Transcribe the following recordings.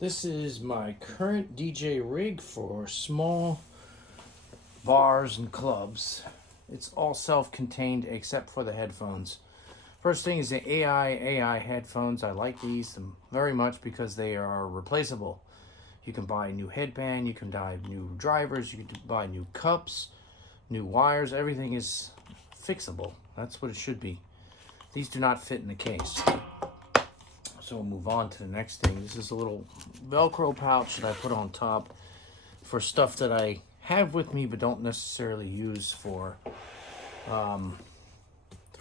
This is my current DJ rig for small bars and clubs. It's all self-contained except for the headphones. First thing is the AIAIAI Headphones. I like these very much because they are replaceable. You can buy a new headband, you can buy new drivers, you can buy new cups, new wires. Everything is fixable. That's what it should be. These do not fit in the case. So we'll move on to the next thing. This is a little velcro pouch that I put on top for stuff that I have with me but don't necessarily use for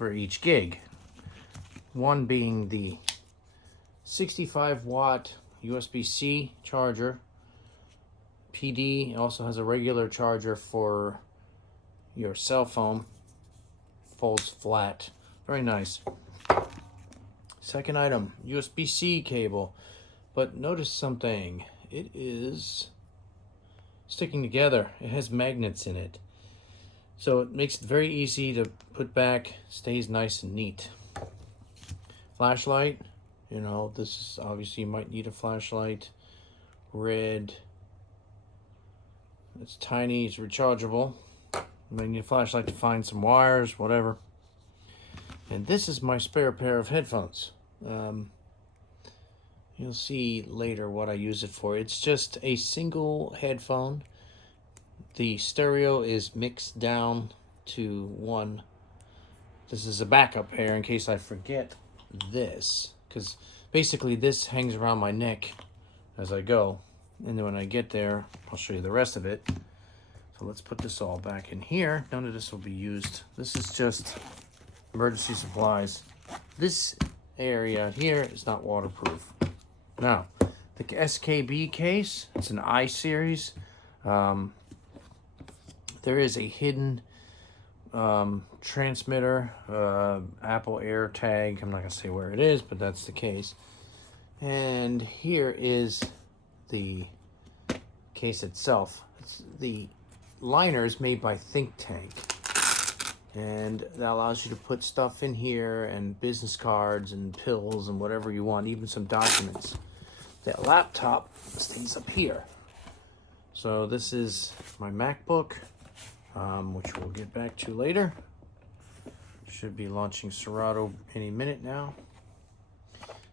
each gig. One being the 65 watt USB C charger. PD also has a regular charger for your cell phone. Folds flat. Very nice. Second item, USB C cable. But notice something. It is sticking together. It has magnets in it. So it makes it very easy to put back. Stays nice and neat. Flashlight. You know, this is obviously you might need a flashlight. Red. It's tiny. It's rechargeable. You might need a flashlight to find some wires, whatever. And this is my spare pair of headphones. You'll see later what I use it for. It's just a single headphone. The stereo is mixed down to one. This is a backup pair in case I forget this, because basically this hangs around my neck as I go, and then when I get there I'll show you the rest of it. So let's put this all back in here. None of this will be used. This is just emergency supplies. This area here is not waterproof. Now, the SKB case, it's an iSeries. There is a hidden transmitter, Apple Air tag. I'm not going to say where it is, but that's the case. And here is the case itself. The liner is made by Think Tank. And that allows you to put stuff in here, and business cards and pills and whatever you want, even some documents. That laptop stays up here. So this is my MacBook, which we'll get back to later. Should be launching Serato any minute now.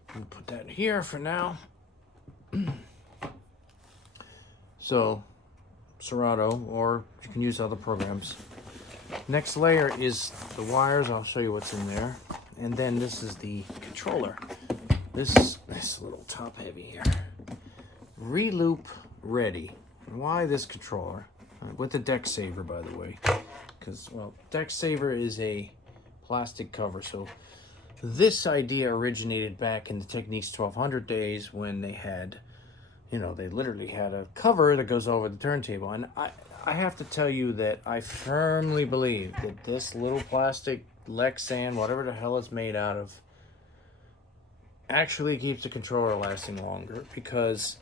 I'm gonna put that here for now. So Serato, or you can use other programs. Next layer is the wires. I'll show you what's in there. And then this is the controller. This is a little top heavy here. Reloop Ready. Why this controller? With the Decksaver, by the way. Because, well, Decksaver is a plastic cover. So this idea originated back in the Technics 1200 days when they had, you know, they literally had a cover that goes over the turntable. And I have to tell you that I firmly believe that this little plastic Lexan, whatever the hell it's made out of, actually keeps the controller lasting longer, because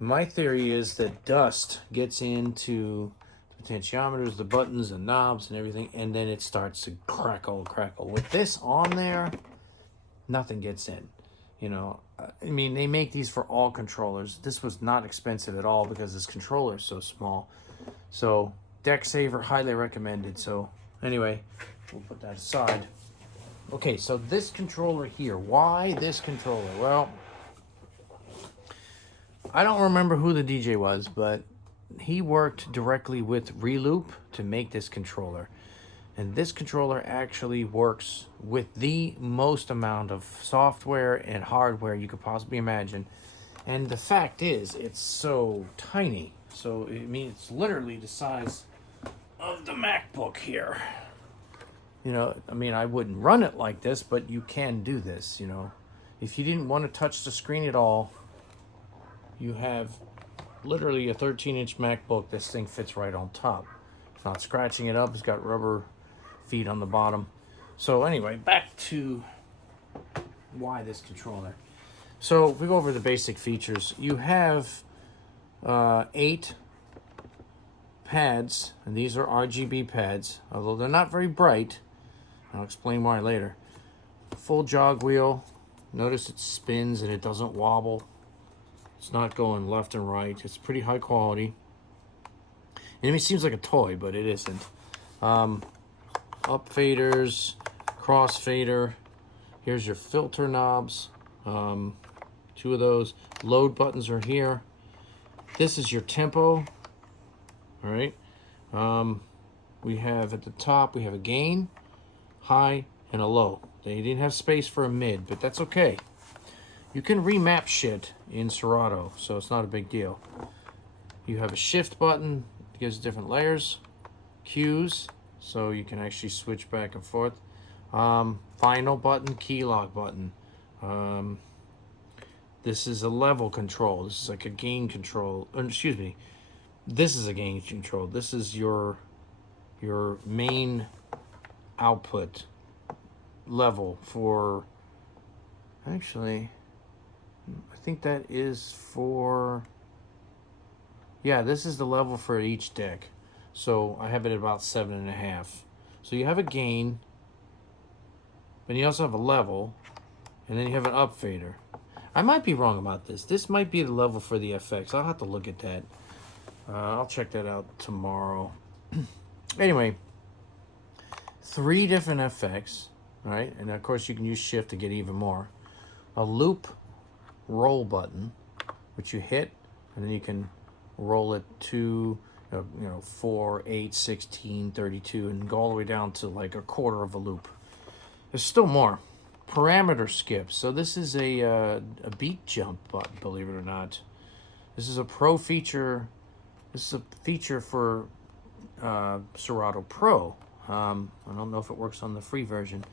my theory is that dust gets into the potentiometers, the buttons, the knobs, and everything, and then it starts to crackle. With this on there, nothing gets in. You know, I mean, they make these for all controllers. This was not expensive at all because this controller is so small. So Decksaver, highly recommended. So anyway, we'll put that aside. Okay, so this controller here. Why this controller? Well, I don't remember who the DJ was, but he worked directly with Reloop to make this controller. And this controller actually works with the most amount of software and hardware you could possibly imagine. And the fact is, it's so tiny. So, I mean, it's literally the size of the MacBook here. You know, I mean, I wouldn't run it like this, but you can do this, you know. If you didn't want to touch the screen at all, you have literally a 13-inch MacBook. This thing fits right on top. It's not scratching it up. It's got rubber feet on the bottom. So anyway, back to why this controller. So if we go over the basic features, you have 8 pads, and these are RGB pads, although they're not very bright. I'll explain why later. Full jog wheel. Notice it spins and it doesn't wobble. It's not going left and right. It's pretty high quality. And it seems like a toy, but it isn't. Up faders, cross fader. Here's your filter knobs. 2 of those. Load buttons are here. This is your tempo. All right. We have at the top, we have a gain, high, and a low. They didn't have space for a mid, but that's okay. You can remap shit in Serato, so it's not a big deal. You have a shift button, it gives different layers, cues, so you can actually switch back and forth. Final button, key lock button. This is a level control. This is like a gain control. Excuse me. This is a gain control. This is your main output level for. Actually, I think that is for. Yeah, this is the level for each deck. So I have it at about 7.5. So you have a gain, but you also have a level, and then you have an up fader. I might be wrong about this. This might be the level for the FX. I'll have to look at that. I'll check that out tomorrow. Anyway, 3 different FX, right? And of course you can use shift to get even more. A loop roll button, which you hit, and then you can roll it to 4, 8, 16, 32, and go all the way down to like a quarter of a loop. There's still more. Parameter skip. So this is a beat jump button, believe it or not. This is a pro feature. This is a feature for Serato Pro. I don't know if it works on the free version.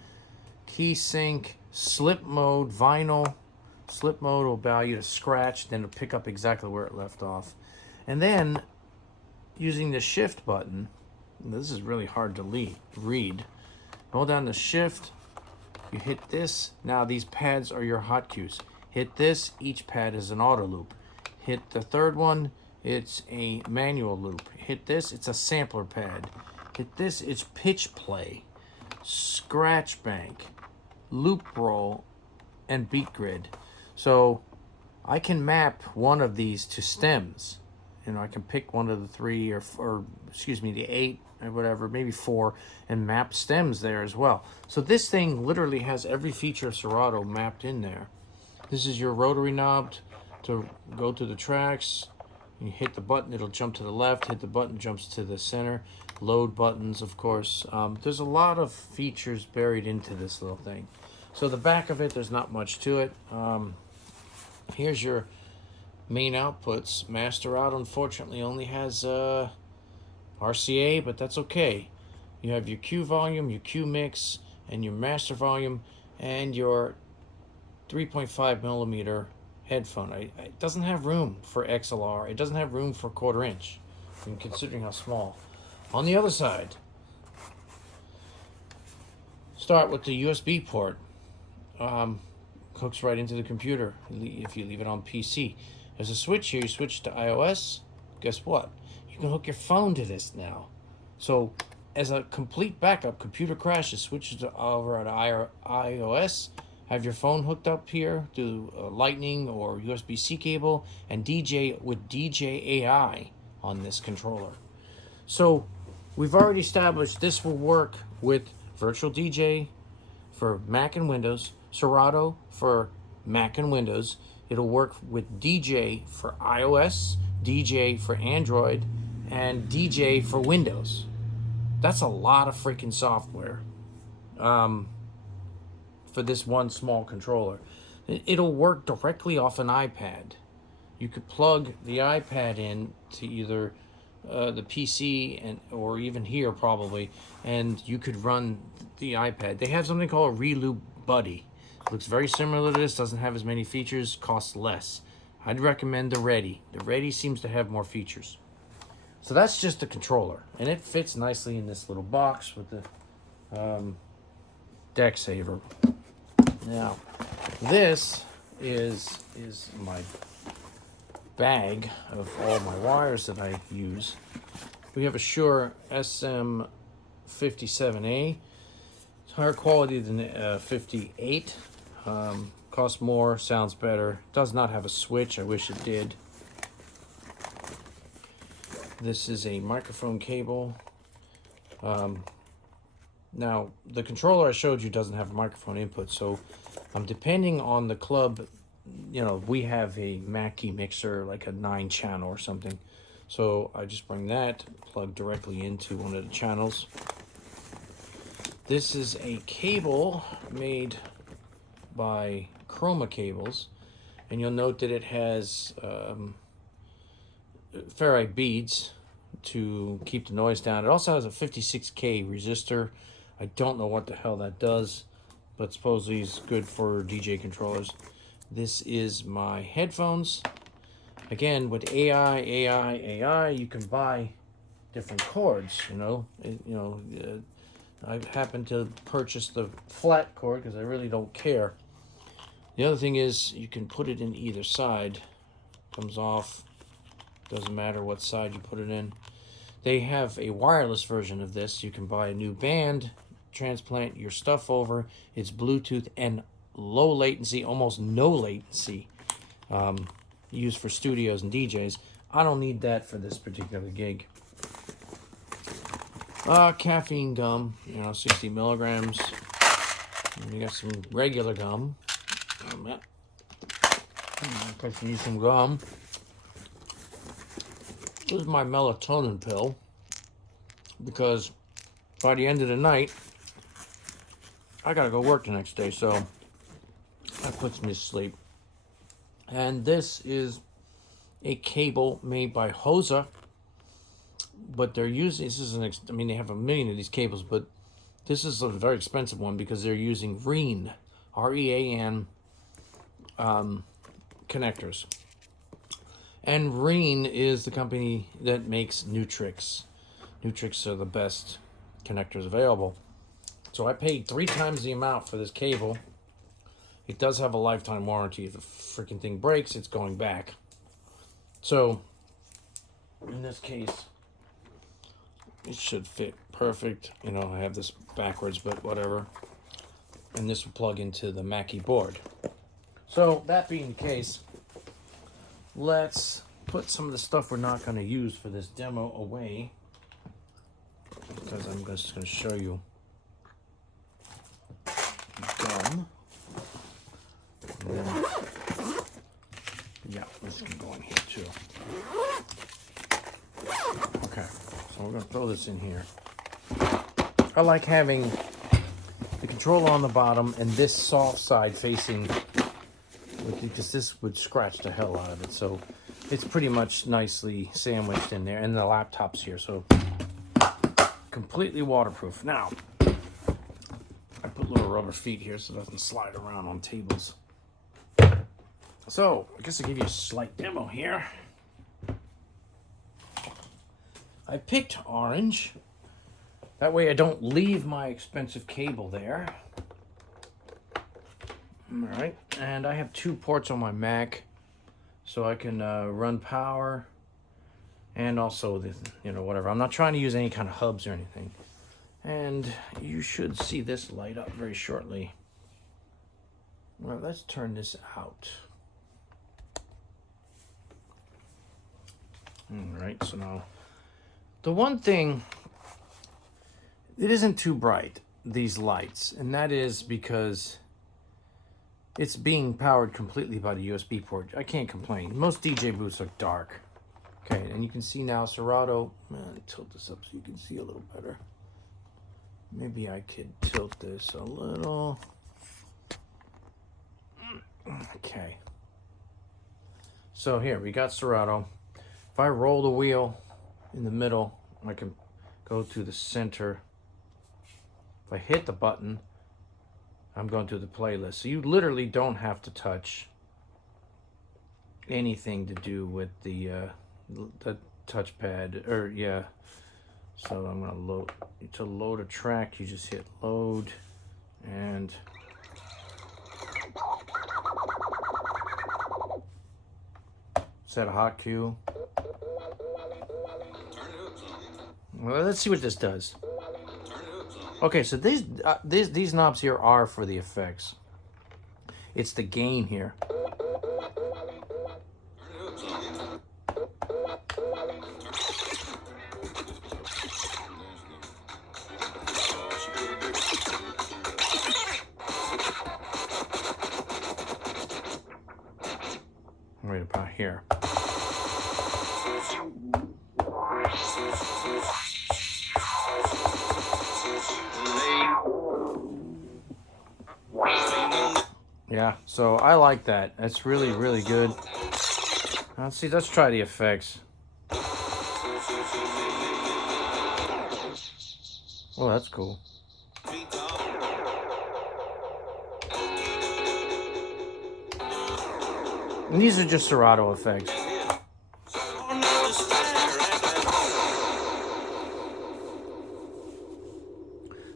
Key sync, slip mode, vinyl. Slip mode will allow you to scratch, then it'll pick up exactly where it left off. And then using the shift button, this is really hard to read. Hold down the shift. You hit this. Now these pads are your hot cues. Hit this. Each pad is an auto loop. Hit the third one. It's a manual loop. Hit this. It's a sampler pad. Hit this. It's pitch play, scratch bank, loop roll, and beat grid. So I can map one of these to stems. I can pick one of the 3 or excuse me, the 8 or whatever, maybe 4, and map stems there as well. So this thing literally has every feature of Serato mapped in there. This is your rotary knob to go to the tracks. You hit the button, it'll jump to the left. Hit the button, jumps to the center. Load buttons, of course. There's a lot of features buried into this little thing. So the back of it, there's not much to it. Here's your main outputs. Master out, unfortunately, only has RCA, but that's okay. You have your Q volume, your Q mix, and your master volume, and your 3.5 millimeter headphone. It doesn't have room for XLR. It doesn't have room for 1/4 inch, considering how small. On the other side, start with the USB port. Hooks right into the computer if you leave it on PC. There's a switch here. You switch to iOS. Guess what? You can hook your phone to this now. So as a complete backup, computer crashes, switch it over to iOS. Have your phone hooked up here to Lightning or USB C cable, and DJ with DJAI on this controller. So we've already established this will work with Virtual DJ for Mac and Windows, Serato for Mac and Windows. It'll work with DJ for iOS, DJ for Android, and DJ for Windows. That's a lot of freaking software for this one small controller. It'll work directly off an iPad. You could plug the iPad in to either the PC or even here probably, and you could run the iPad. They have something called a Reloop Buddy. Looks very similar to this, doesn't have as many features, costs less. I'd recommend the Ready. The Ready seems to have more features. So that's just the controller, and it fits nicely in this little box with the Decksaver. Now, this is my bag of all my wires that I use. We have a Shure SM57A. It's higher quality than 58. Costs more, sounds better. Does not have a switch. I wish it did. This is a microphone cable. Now, the controller I showed you doesn't have a microphone input, so I'm depending on the club. You know, we have a Mackie mixer, like a 9-channel or something. So I just bring that, plug directly into one of the channels. This is a cable made by Chroma Cables, and you'll note that it has ferrite beads to keep the noise down. It also has a 56K resistor. I don't know what the hell that does, but supposedly it's good for DJ controllers. This is my headphones. Again, with AIAIAI, you can buy different cords. I happen to purchase the flat cord because I really don't care. The other thing is you can put it in either side. Comes off. Doesn't matter what side you put it in. They have a wireless version of this. You can buy a new band, transplant your stuff over. It's Bluetooth and low latency, almost no latency, used for studios and DJs. I don't need that for this particular gig. Caffeine gum, 60 milligrams. And you got some regular gum. Because you need some gum. This is my melatonin pill, because by the end of the night, I gotta go work the next day, so that puts me to sleep. And this is a cable made by Hosa, but they're using, they have a million of these cables, but this is a very expensive one because they're using REAN, R-E-A-N connectors. And REAN is the company that makes Nutrix. Nutrix are the best connectors available. So I paid 3 times the amount for this cable. It does have a lifetime warranty. If the freaking thing breaks, it's going back. So, in this case, it should fit perfect. I have this backwards, but whatever. And this will plug into the Mackie board. So, that being the case, let's put some of the stuff we're not going to use for this demo away, because I'm just going to show you gum. And then, yeah, this can go in here too. Okay, so we're going to throw this in here. I like having the controller on the bottom and this soft side facing, because this would scratch the hell out of it. So it's pretty much nicely sandwiched in there, and the laptop's here, so completely waterproof. Now, I put little rubber feet here so it doesn't slide around on tables. So, I guess I'll give you a slight demo here. I picked orange. That way I don't leave my expensive cable there. Alright, and I have 2 ports on my Mac, so I can run power and also the, whatever. I'm not trying to use any kind of hubs or anything. And you should see this light up very shortly. Well, let's turn this out. Alright, so now, the one thing, it isn't too bright, these lights, and that is because it's being powered completely by the USB port. I can't complain. Most DJ booths look dark. Okay, and you can see now Serato. Tilt this up so you can see a little better. Maybe I could tilt this a little. Okay. So here, we got Serato. If I roll the wheel in the middle, I can go to the center. If I hit the button, I'm going to the playlist. So you literally don't have to touch anything to do with the touchpad, or yeah. So I'm gonna load, to load a track, you just hit load, and set a hot cue. Well, let's see what this does. Okay, so these knobs here are for the effects. It's the gain here. Right about here. Yeah, so I like that. That's really, really good. Let's see, let's try the effects. Well, that's cool. And these are just Serato effects.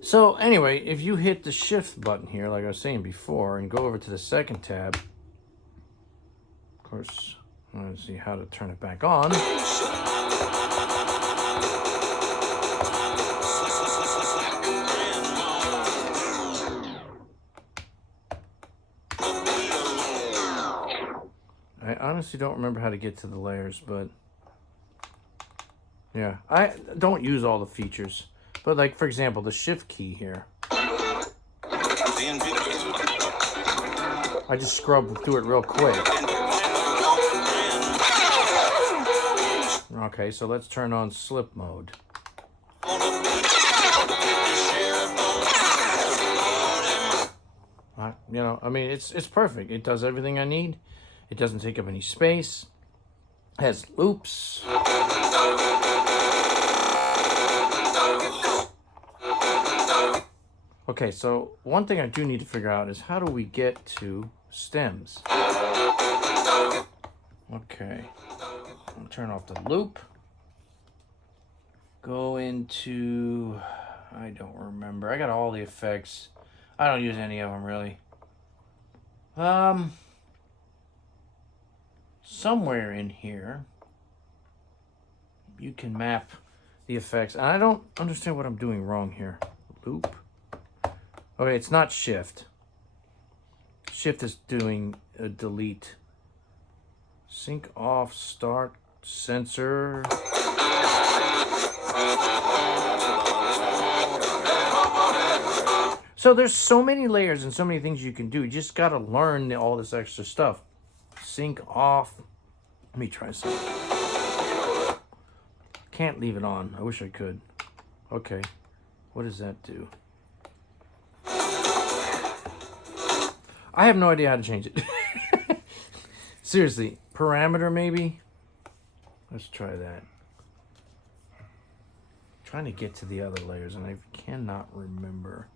So anyway, if you hit the shift button here, like I was saying before, and go over to the second tab, of course, let's see how to turn it back on. I honestly don't remember how to get to the layers, but yeah, I don't use all the features. But like, for example, the shift key here. I just scrub through it real quick. Okay, so let's turn on slip mode. You know, I mean, it's perfect. It does everything I need. It doesn't take up any space. It has loops. Okay, so one thing I do need to figure out is how do we get to stems? Okay, I'll turn off the loop. Go into, I don't remember. I got all the effects. I don't use any of them really. Somewhere in here, you can map the effects. And I don't understand what I'm doing wrong here. Loop. Okay, it's not shift. Shift is doing a delete. Sync off, start, sensor. So there's so many layers and so many things you can do. You just got to learn all this extra stuff. Sync off. Let me try something. Can't leave it on. I wish I could. Okay. What does that do? I have no idea how to change it. Seriously. Parameter maybe? Let's try that. I'm trying to get to the other layers and I cannot remember.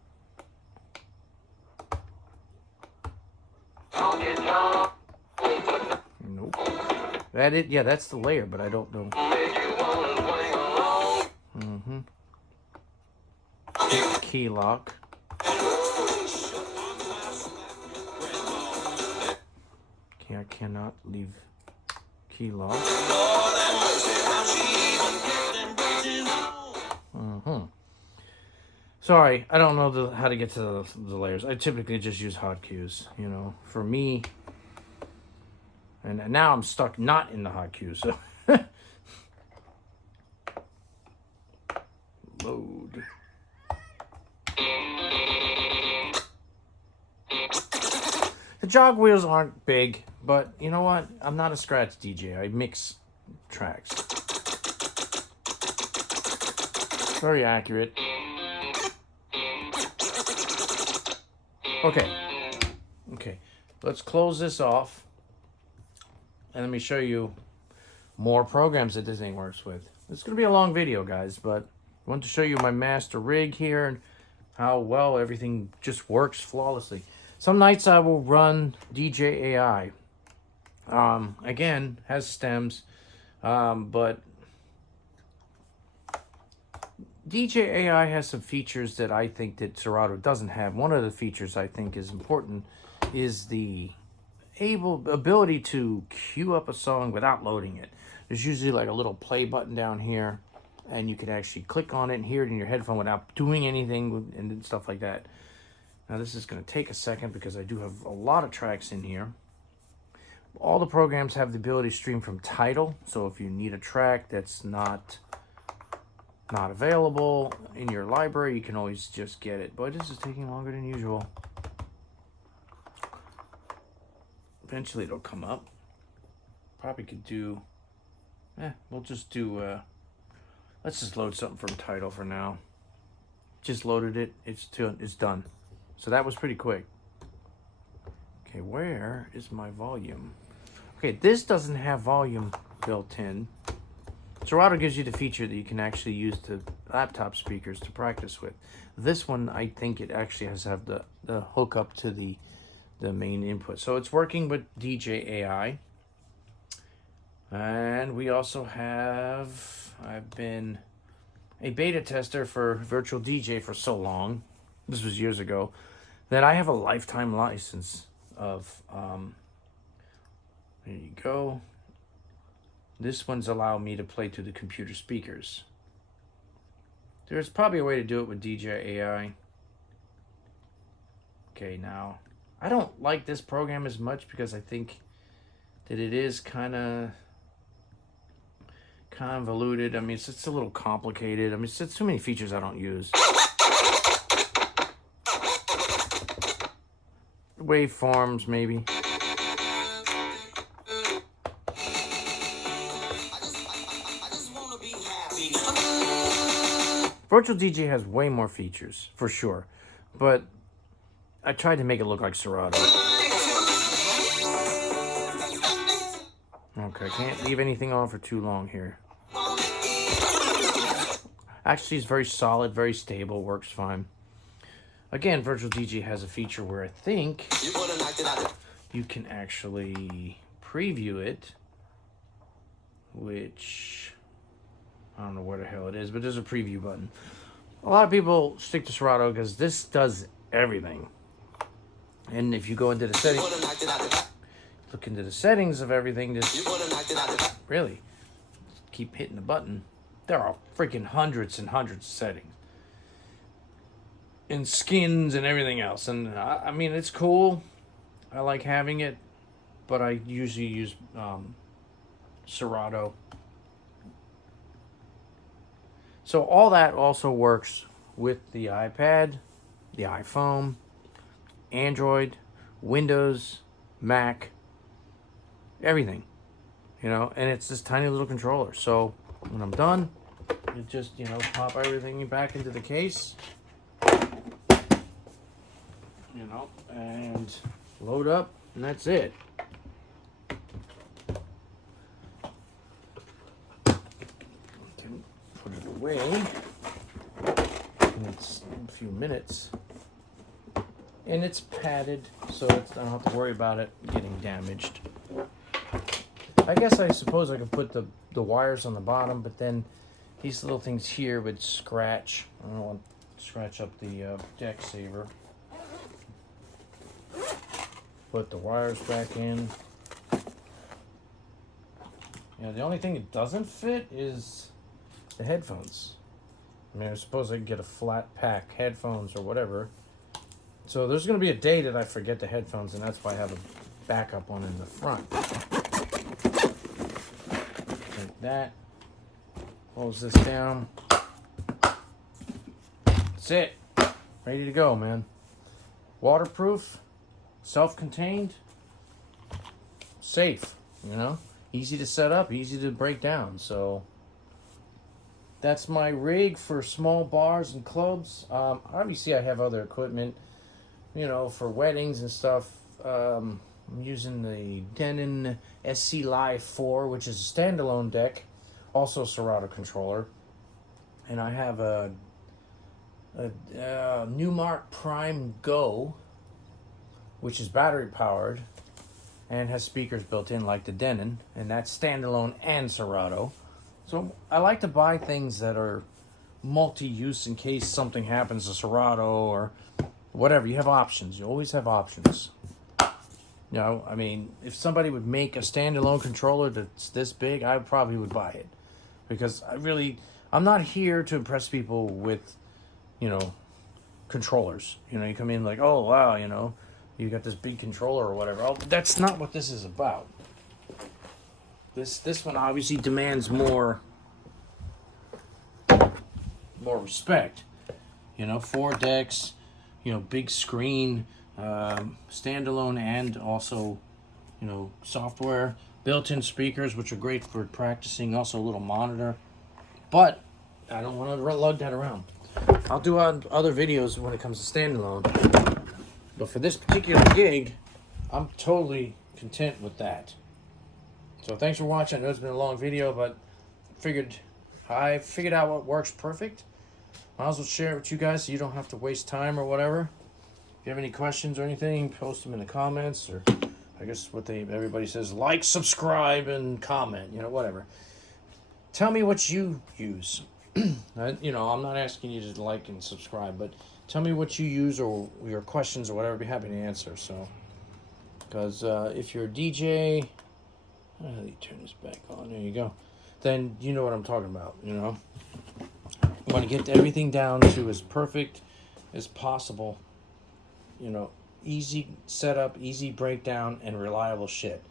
Nope. That it? Yeah, that's the layer, but I don't know. Key lock. Okay, I cannot leave key lock. Sorry, I don't know how to get to the layers. I typically just use hotkeys, you know, for me. And now I'm stuck not in the hotkeys, so. Load. The jog wheels aren't big, but you know what? I'm not a scratch DJ. I mix tracks. Very accurate. Okay, let's close this off and let me show you more programs that this thing works with. It's going to be a long video, guys, but I want to show you my master rig here and how well everything just works flawlessly. Some nights I will run DJAI. Again, has stems, but DJAI has some features that I think that Serato doesn't have. One of the features I think is important is the ability to queue up a song without loading it. There's usually like a little play button down here, and you can actually click on it and hear it in your headphone without doing anything and stuff like that. Now this is going to take a second because I do have a lot of tracks in here. All the programs have the ability to stream from Tidal, so if you need a track that's not available in your library, you can always just get it. But this is taking longer than usual. Eventually it'll come up. Probably could do, we'll just do, let's just load something from Tidal for now. Just loaded it, it's done. So that was pretty quick. Okay, where is my volume? Okay, this doesn't have volume built in. Serato gives you the feature that you can actually use the laptop speakers to practice with. This one, I think it actually has to have the hookup to the main input. So it's working with DJI. And we also have, I've been a beta tester for Virtual DJ for so long, this was years ago, that I have a lifetime license of, there you go. This one's allowed me to play to the computer speakers. There's probably a way to do it with DJI. Okay, now, I don't like this program as much because I think that it is kind of convoluted. I mean, it's a little complicated. I mean, it's too many features I don't use. Waveforms, maybe. Virtual DJ has way more features, for sure. But I tried to make it look like Serato. Okay, can't leave anything on for too long here. Actually, it's very solid, very stable, works fine. Again, Virtual DJ has a feature where I think you can actually preview it, which I don't know where the hell it is, but there's a preview button. A lot of people stick to Serato because this does everything. And if you go into the settings, look into the settings of everything, just really keep hitting the button. There are freaking hundreds and hundreds of settings. And skins and everything else. And I mean, it's cool. I like having it. But I usually use Serato. So all that also works with the iPad, the iPhone, Android, Windows, Mac, everything. You know, and it's this tiny little controller. So when I'm done, you just, you know, pop everything back into the case. You know, and load up, and that's it. Can put it away. And it's a few minutes. And it's padded, so I don't have to worry about it getting damaged. I guess I suppose I could put the wires on the bottom, but then these little things here would scratch. I don't want to scratch up the Decksaver. Put the wires back in. Yeah, the only thing it doesn't fit is the headphones. I mean, I suppose I could get a flat pack headphones or whatever. So there's going to be a day that I forget the headphones, and that's why I have a backup one in the front. Like that. Close this down. That's it. Ready to go, man. Waterproof. Self-contained, safe, you know, easy to set up, easy to break down. So that's my rig for small bars and clubs. Obviously I have other equipment, you know, for weddings and stuff. I'm using the Denon SC Live 4, which is a standalone deck, also Serato controller, and I have a Newmark Prime Go, which is battery powered and has speakers built in like the Denon, and that's standalone and Serato. So I like to buy things that are multi-use in case something happens to Serato or whatever. You have options. You always have options. You know, I mean, if somebody would make a standalone controller that's this big, I probably would buy it. Because I'm not here to impress people with, you know, controllers. You know, you come in like, oh wow, you know, you got this big controller or whatever. Oh, that's not what this is about. This one obviously demands more respect. You know, 4 decks, you know, big screen, standalone, and also, you know, software, built-in speakers, which are great for practicing. Also a little monitor, but I don't want to lug that around. I'll do other videos when it comes to standalone, but for this particular gig, I'm totally content with that. So thanks for watching. I know it's been a long video, but I figured out what works perfect. Might as well share it with you guys so you don't have to waste time or whatever. If you have any questions or anything, post them in the comments, or I guess what everybody says, like, subscribe, and comment, you know, whatever. Tell me what you use. You know, I'm not asking you to like and subscribe, but tell me what you use or your questions or whatever. I'd be happy to answer. So, because if you're a DJ, let me turn this back on. There you go. Then you know what I'm talking about, you know. I want to get everything down to as perfect as possible. You know, easy setup, easy breakdown, and reliable shit.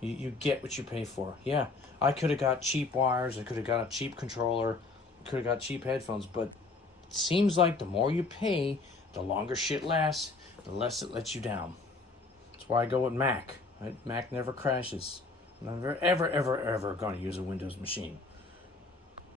You get what you pay for. Yeah, I could have got cheap wires. I could have got a cheap controller. Could have got cheap headphones. But it seems like the more you pay, the longer shit lasts, the less it lets you down. That's why I go with Mac. Right? Mac never crashes. I'm never, ever, ever, ever going to use a Windows machine.